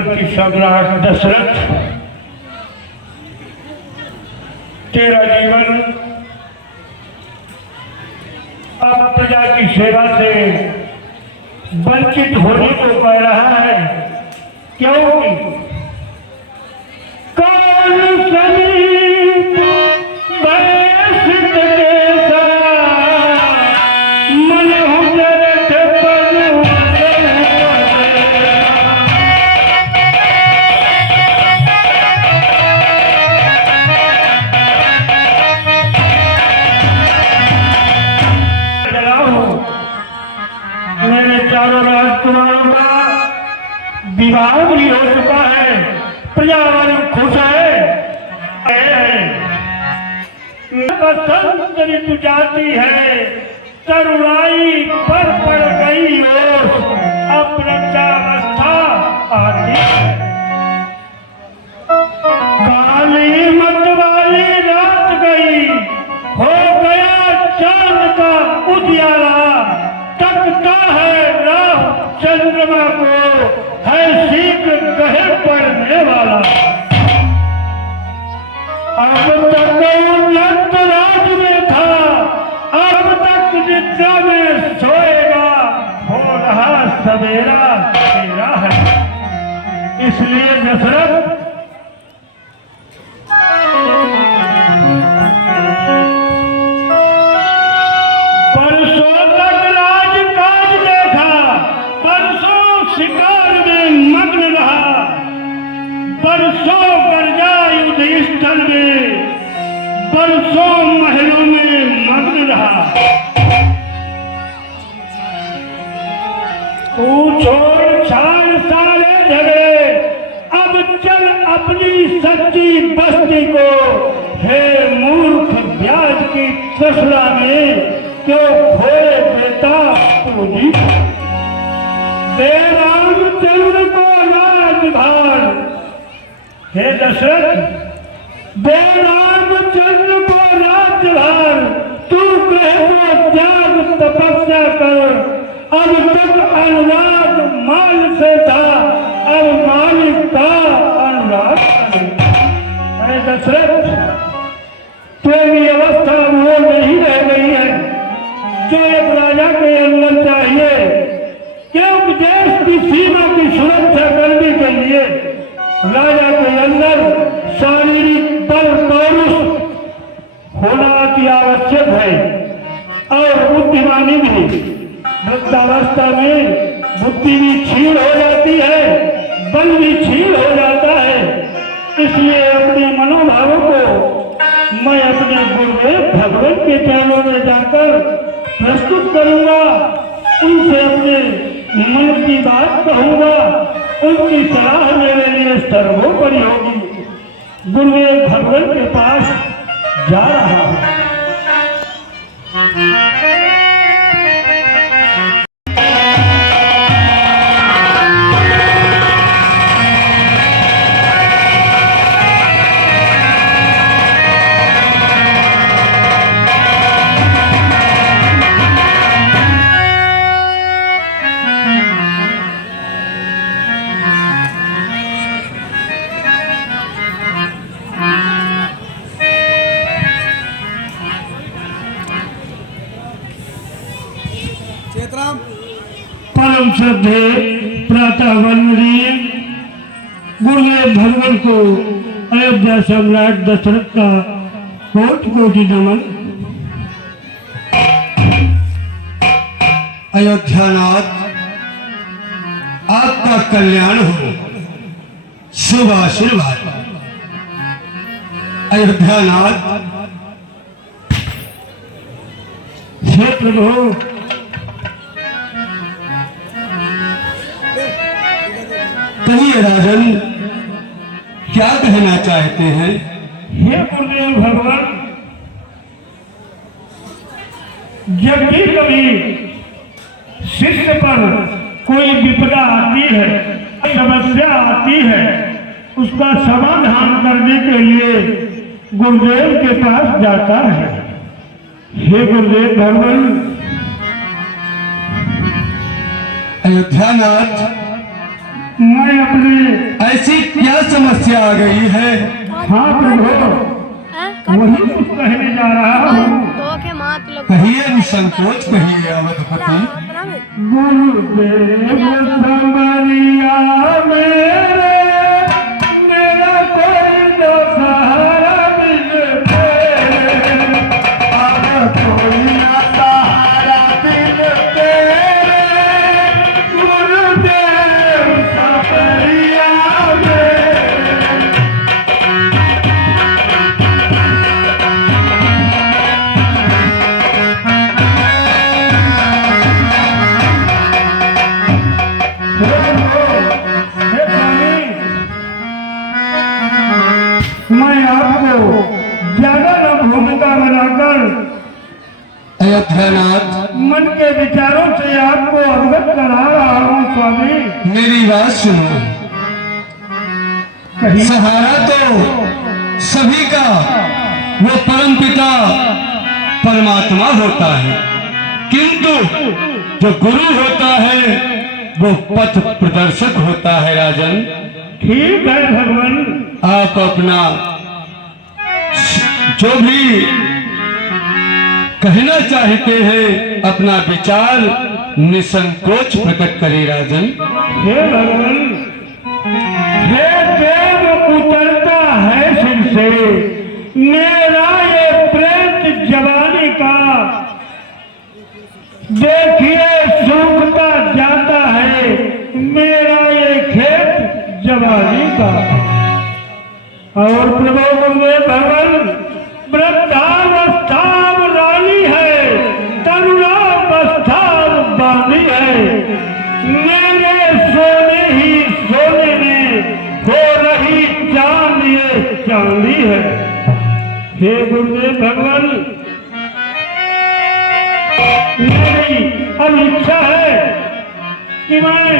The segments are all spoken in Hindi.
जगत की सम्राट दशरथ, तेरा जीवन अब प्रजा की सेवा से वंचित होने को कह रहा है, क्योंकि काल समीप बैसित जैसा मन हुजरत पर मेरे चारों राजकुमारों का विवाह भी हो चुका है, प्रजावन खुश है। बसंत ऋतु जाती है, तरुणाई पर पड़ गई ओस, अब वृद्धावस्था आती है। काली मत वाली रात गई, हो गया चांद का उजियारा, तकता है राह चंद्रमा को, है सीख कहे पड़ने वाला। अब तक उन्नत राज में था, अब तक निद्रा में सोएगा, हो रहा सवेरा तेरा है। इसलिए दशरथ शिकार में मग्न रहा, बरसों गरजा युद्ध स्थल में, बरसों महलों में मग्न रहा। तू छोड़ छाड़ सारे झगड़े, अब चल अपनी सच्ची बस्ती को, हे मूर्ख ब्याज की तृष्णा में क्यों खोए देता तू जी। दे रामचंद्र को राजभार, हे दशरथ दे रामचंद्र को राजभार, तू कहे तो त्याग तपस्या कर, अब तक अनुराग माल से था, अब मालिक का अनुराग कर। हे दशरथ तेरी अवस्था वो नहीं रह गई है जो एक राजा के अंदर चाहिए, क्योंकि देश की सीमा की सुरक्षा करने के लिए राजा के अंदर शारीरिक बल पौरुष होना अति आवश्यक है, और बुद्धिमानी भी। वृद्धावस्था में बुद्धि भी क्षीण हो जाती है, बल भी क्षीण हो जाता है। इसलिए अपने मनोभावों को मैं अपने गुरुदेव भगवान के चरणों में जाकर प्रस्तुत करूंगा, उनसे अपने मन की बात कहूंगा, उनकी सलाह मेरे लिए सर्वोपरि होगी। गुरुदेव भगवान के पास जा रहा हूं। परम श्रद्धे प्रातः वंदनीय गुरुदेव भगवान को अयोध्या सम्राट दशरथ का कोटि कोटि नमन। अयोध्यानाथ आपका कल्याण हो, शुभ आशीर्वाद। अयोध्यानाथ हे प्रभु कहिए राजन, क्या कहना चाहते हैं? हे गुरुदेव भगवान, जब भी कभी शिष्य पर कोई विपदा आती है, समस्या आती है, उसका समाधान करने के लिए गुरुदेव के पास जाता है। हे गुरुदेव भगवान, अयोध्यानाथ मैं अपने ऐसी क्या समस्या आ गई है? हाँ प्रभु वही कुछ कहने जा रहा हूँ। कहिए, निसंकोच कहिए अवधपति। गुरुदेव संबरिया मेरे, मेरा कोई न सहारा बिन तेरे, अब कोई न सहारा बिन तेरे, गुरुदेव संबरिया मेरे। मैं आपको ज्यादा न भूमिका बनाकर अयोध्यानाथ, मन के विचारों से आपको अवगत करा रहा हूँ स्वामी। मेरी बात सुनो। कहिए। सहारा तो सभी का वो परम पिता परमात्मा होता है, किंतु जो गुरु होता है वो पथ प्रदर्शक होता है राजन। ठीक है भगवान। आप अपना जो भी कहना चाहते हैं अपना विचार निसंकोच प्रकट करें राजन। हे भगवान, हे देव उतरता है सिर से मेरा ये प्रेत जवानी का, देखिए सूखता जाता है मेरा ये खेत जवानी का। और प्रभु गुरुदेव भगवान, वृद्धावस्था रानी है, तरुणावस्था बानी है, मेरे सोने ही सोने में हो रही चांदी चांदी है। हे गुरुदेव भगवान, मेरी अब इच्छा है कि मैं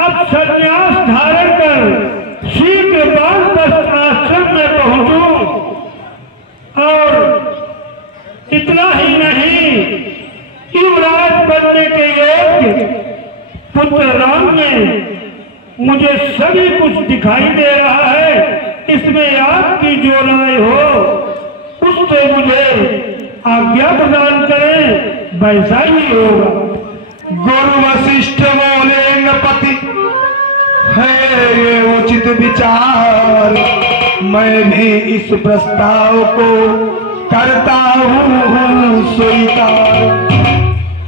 अब संन्यास धारण कर शीघ्र वानप्रस्थ आश्रम में पहुंचूं, और इतना ही नहीं, युवराज बनने के योग्य पुत्र राम में मुझे सभी कुछ दिखाई दे रहा है। इसमें आपकी जो राय हो उससे मुझे आज्ञा प्रदान करें, वैसा ही होगा। गुरु वशिष्ठ बोले नपति, है ये उचित विचार, मैं भी इस प्रस्ताव को करता हूँ स्वीकार।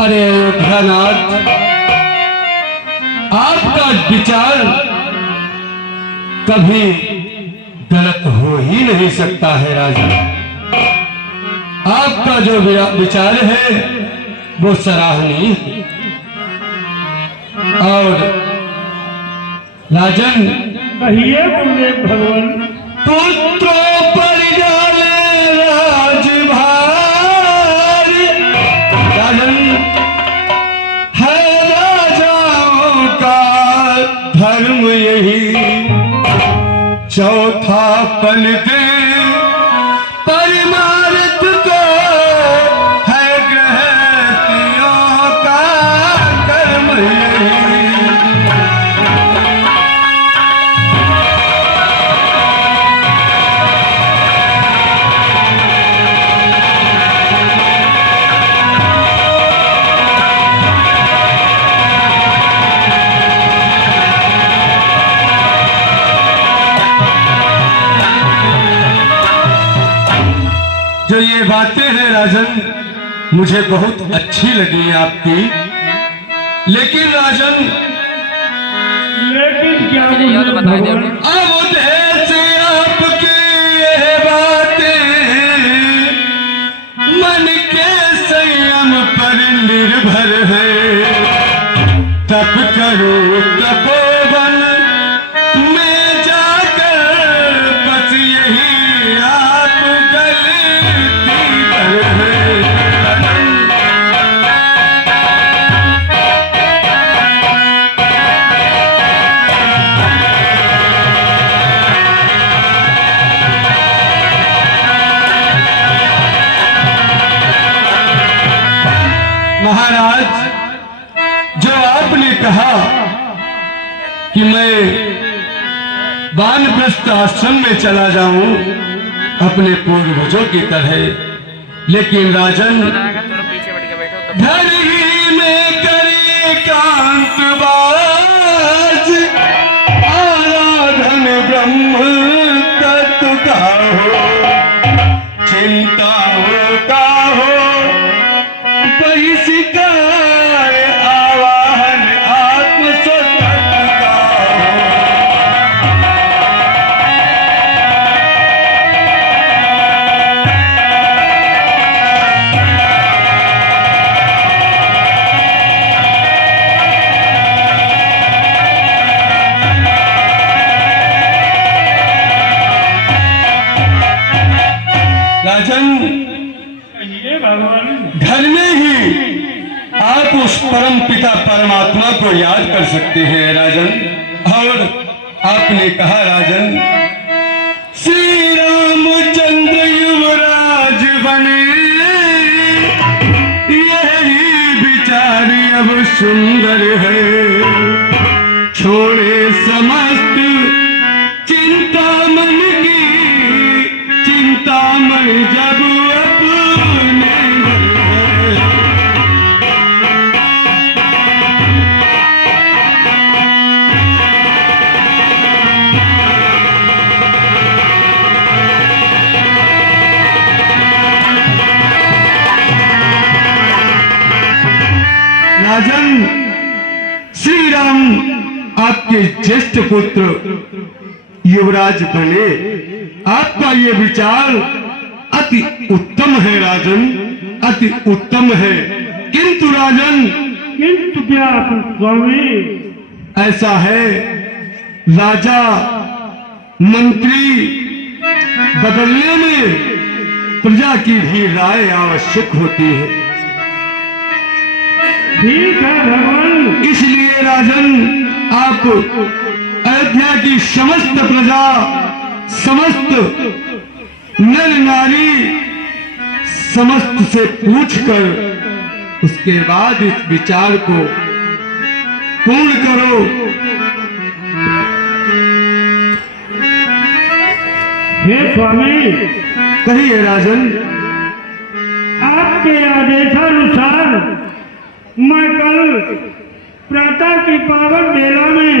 अरे अयोध्यानाथ, आपका विचार कभी गलत हो ही नहीं सकता है राजा। आपका जो विचार है वो सराहनीय है। और राजन, कहिए गुरुदेव भगवान। पुत्रों पर डाले राजभार, राजन है राजाओं का धर्म यही, चौथा पल दे परिमार्थ को, है गृहस्थियों का कर्म यही। जो ये बातें हैं राजन, मुझे बहुत अच्छी लगी आपकी, लेकिन राजन, लेकिन क्या भगवान? अब से आपकी ये बातें मन के संयम पर निर्भर है। तप करो तपोवन में जाकर, बस यही आप गलती पर है। महाराज, जो आपने कहा कि मैं वानप्रस्थ आश्रम में चला जाऊं अपने पूर्वजों की तरह, लेकिन राजन घर ही में करे कांतबाज, आराधन ब्रह्म तत्व का हो, चिंता हो का हो वही शिकार, आवाहन आत्म स्वतंत्र का हो। राजन, ये भगवान घर में ही आप उस परम पिता परमात्मा को याद कर सकते हैं राजन। और आपने कहा राजन, श्री रामचंद्र युवराज बने, यही विचार अब सुंदर है, छोड़े समस्त चिंता मन की, चिंता मन जब अपने घर है। राजन, श्री राम आपके ज्येष्ठ पुत्र युवराज बने, आपका ये विचार अति उत्तम है राजन, अति उत्तम है। किंतु राजन, किंतु क्या स्वामी? ऐसा है, राजा मंत्री बदलने में प्रजा की भी राय आवश्यक होती है। ठीक है भगवान, इसलिए राजन, आप अयोध्या की समस्त प्रजा, समस्त नर नारी, समस्त से पूछकर उसके बाद इस विचार को पूर्ण करो। हे स्वामी, कहिए राजन। आपके आदेशानुसार मैं कल प्रातः की पावन बेला में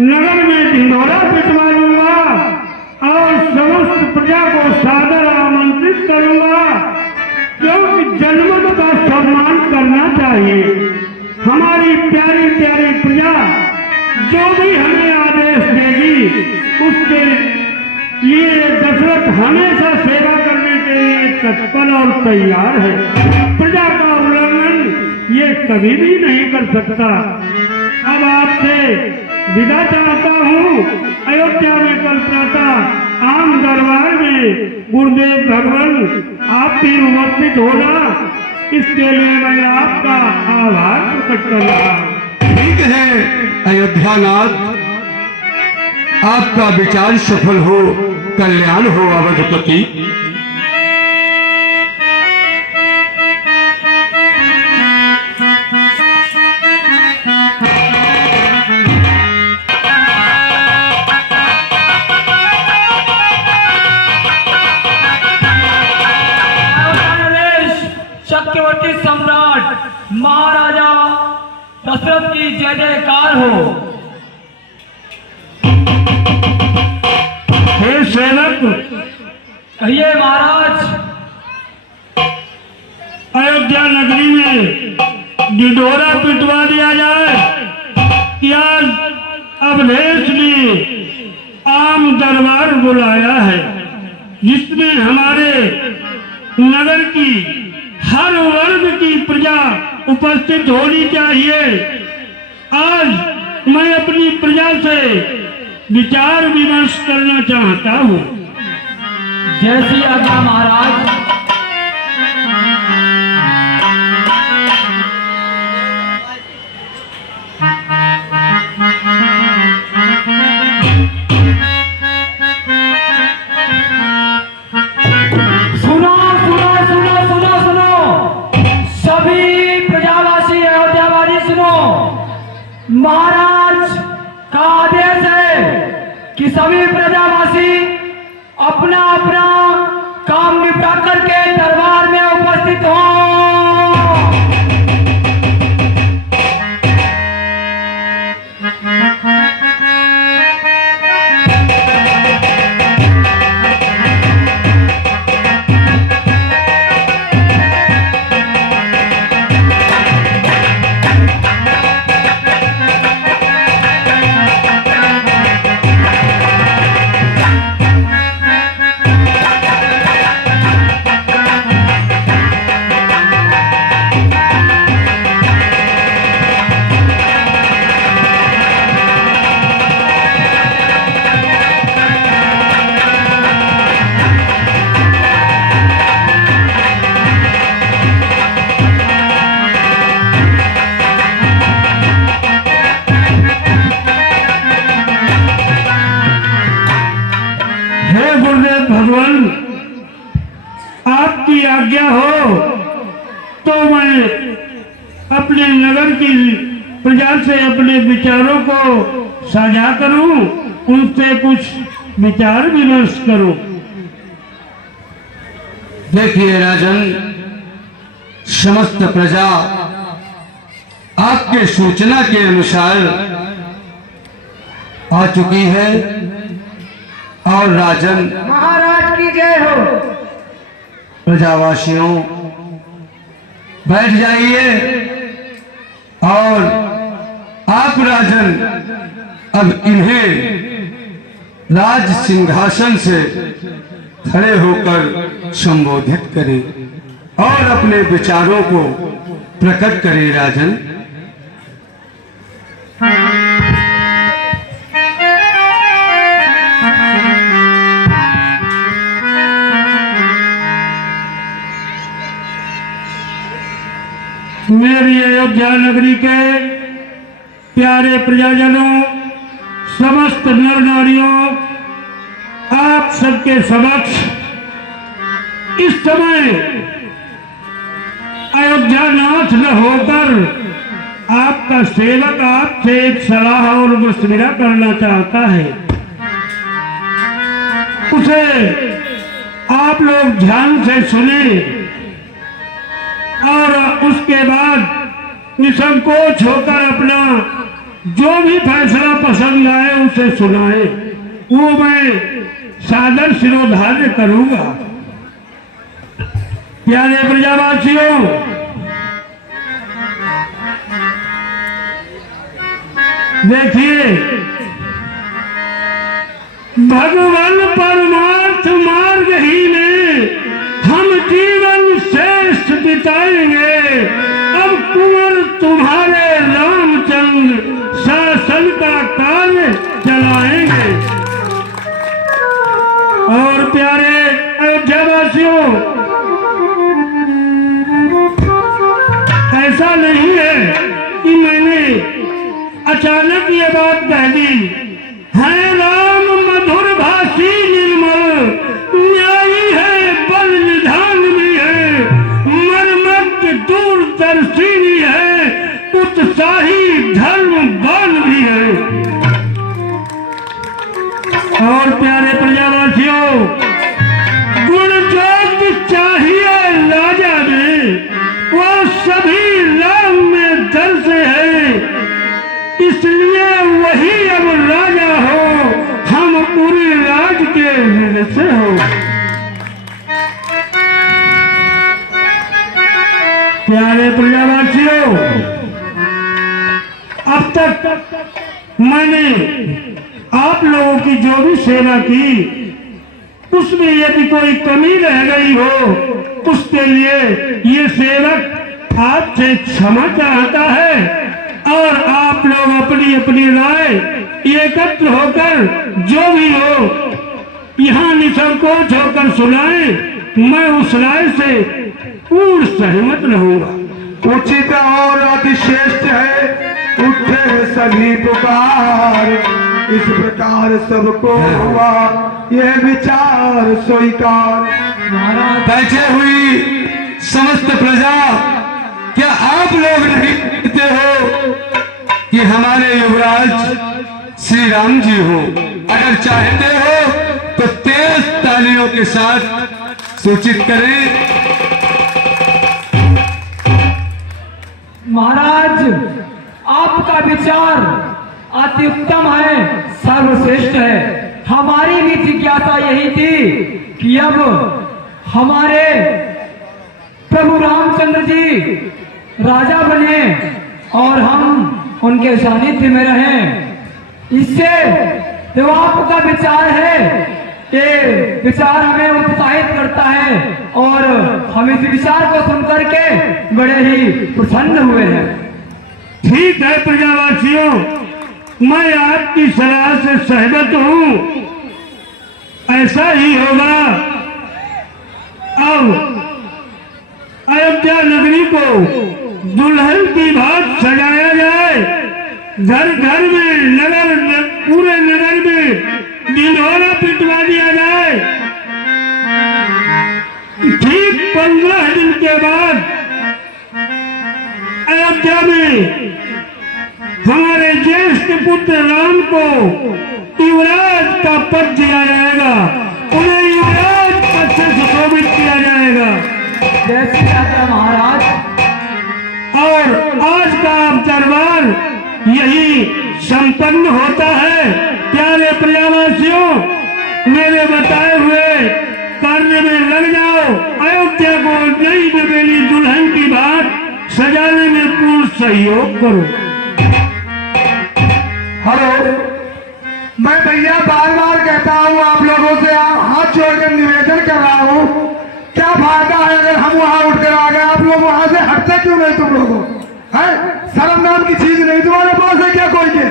नगर में ढिंढोरा पिटवा लूंगा और समस्त प्रजा को सादर आमंत्रित करूंगा, क्योंकि जनमत का सम्मान करना चाहिए। हमारी प्यारी प्यारी प्रजा जो भी हमें आदेश देगी उसके लिए दशरथ हमेशा सेवा करने के लिए तत्पर और तैयार है। प्रजा का उल्लंघन ये कभी भी नहीं कर सकता। अब आपसे विदा चाहता हूँ। अयोध्या में कल प्रातः आम दरबार में गुरुदेव भगवान आप भी उपस्थित होना, इसके लिए मैं आपका आभार प्रकट कर रहा हूँ। ठीक है अयोध्यानाथ, आपका विचार सफल हो, कल्याण हो अवधपति। चक्रवर्ती सम्राट महाराजा दशरथ की जय जयकार हो। हे सेवक, कहिए महाराज। अयोध्या नगरी में ढिंढोरा पिटवा दिया जाए कि आज अवधेश ने आम दरबार बुलाया है, जिसमें हमारे नगर की हर वर्ग की प्रजा उपस्थित होनी चाहिए। आज मैं अपनी प्रजा से विचार विमर्श करना चाहता हूँ। जैसी आज्ञा महाराज। महाराज का कि सभी प्रजावासी अपना अपना काम निपटा करके दरबार में उपस्थित हों। हे गुरुदेव भगवान, आपकी आज्ञा हो तो मैं अपने नगर की प्रजा से अपने विचारों को साझा करूं, उनसे कुछ विचार विमर्श करूं। देखिए राजन, समस्त प्रजा आपके सूचना के अनुसार आ चुकी है। और राजन, महाराज की जय हो। प्रजावासियों बैठ जाइए। और आप राजन अब इन्हें राज सिंहासन से खड़े होकर संबोधित करें और अपने विचारों को प्रकट करें। राजन, मेरी अयोध्या नगरी के प्यारे प्रजाजनों, समस्त नर नारियों, आप सबके समक्ष इस समय अयोध्या नाथ न होकर आपका सेवक आपसे एक सलाह और मशविरा करना चाहता है। उसे आप लोग ध्यान से सुने और उसके बाद निसंकोच होकर अपना जो भी फैसला पसंद आए उसे सुनाए, वो मैं सादर शिरोधार्य करूंगा। प्यारे प्रजावासियों, देखिए, भगवान परमार्थ मार्ग ही में हम जीवन श्रेष्ठ बिताएंगे। अब कुंवर तुम्हारे रामचंद्र शासन का कार्य चलाएंगे। और प्यारे अयोध्यावासियों, ऐसा नहीं है कि मैंने अचानक ये बात कह दी है। राम मधुर भाषी निर्मल न्यायी है, बल निधान भी है, मर्मज्ञ दूरदर्शी भी है, उत्साही धर्मवान भी है। और प्यारे प्रजावासियों, गुण जो चाहिए राजा में वो सभी राम में दर्ज है, इसलिए वही अब राजा हो, हम पूरे राज के से हो। प्यारे प्रजावासियों, अब तक मैंने आप लोगों की जो भी सेवा की, उसमें यदि कोई कमी रह गई हो, उसके लिए ये सेवक आपसे क्षमा चाहता है। और आप लोग अपनी अपनी राय एकत्र होकर जो भी हो यहाँ निसंकोच होकर सुनाए, मैं उस राय से पूर्ण सहमत रहूंगा। उचित और अतिश्रेष्ठ है, उठे सभी पुकार, इस प्रकार सबको हुआ ये विचार स्वीकार। बैठे हुई समस्त प्रजा, क्या आप लोग नहीं कहते हो कि हमारे युवराज श्री राम जी हो? अगर चाहते हो तो तेज तालियों के साथ सूचित करें। महाराज, आपका विचार अति उत्तम है, सर्वश्रेष्ठ है। हमारी भी जिज्ञासा यही थी कि अब हमारे प्रभु रामचंद्र जी राजा बने और हम उनके सानिध्य में रहें। इससे जो आपका विचार है, ये विचार हमें उत्साहित करता है और हम इस विचार को सुनकर के बड़े ही प्रसन्न हुए हैं। ठीक है प्रजावासियों, मैं आपकी सलाह से सहमत हूं, ऐसा ही होगा। अब अयोध्या नगरी को दुल्हन की भांति सजाया जाए, घर घर में पूरे नगर में ढिंढोरा पिटवा दिया जाए। ठीक 15 दिन के बाद अयोध्या में हमारे ज्येष्ठ पुत्र राम को युवराज का पद दिया जाएगा, उन्हें युवराज पद से सुशोभित किया जाएगा। जैसी यात्रा महाराज। और आज का दरबार यही संपन्न होता है। प्यारे प्रजावासियों, मेरे बताए हुए कार्य में लग जाओ। अयोध्या को नई नवेली दुल्हन की बात सजाने में पूर्ण सहयोग करो। हेलो, मैं भैया बार बार कहता हूँ आप लोगों से, हाथ जोड़कर निवेदन कर रहा हूँ, क्या फायदा है अगर हम वहां उठकर आ गए, आप लोग वहां से हटते क्यों नहीं? तुम लोगों है शर्म नाम की चीज नहीं तुम्हारे पास है क्या कोई के?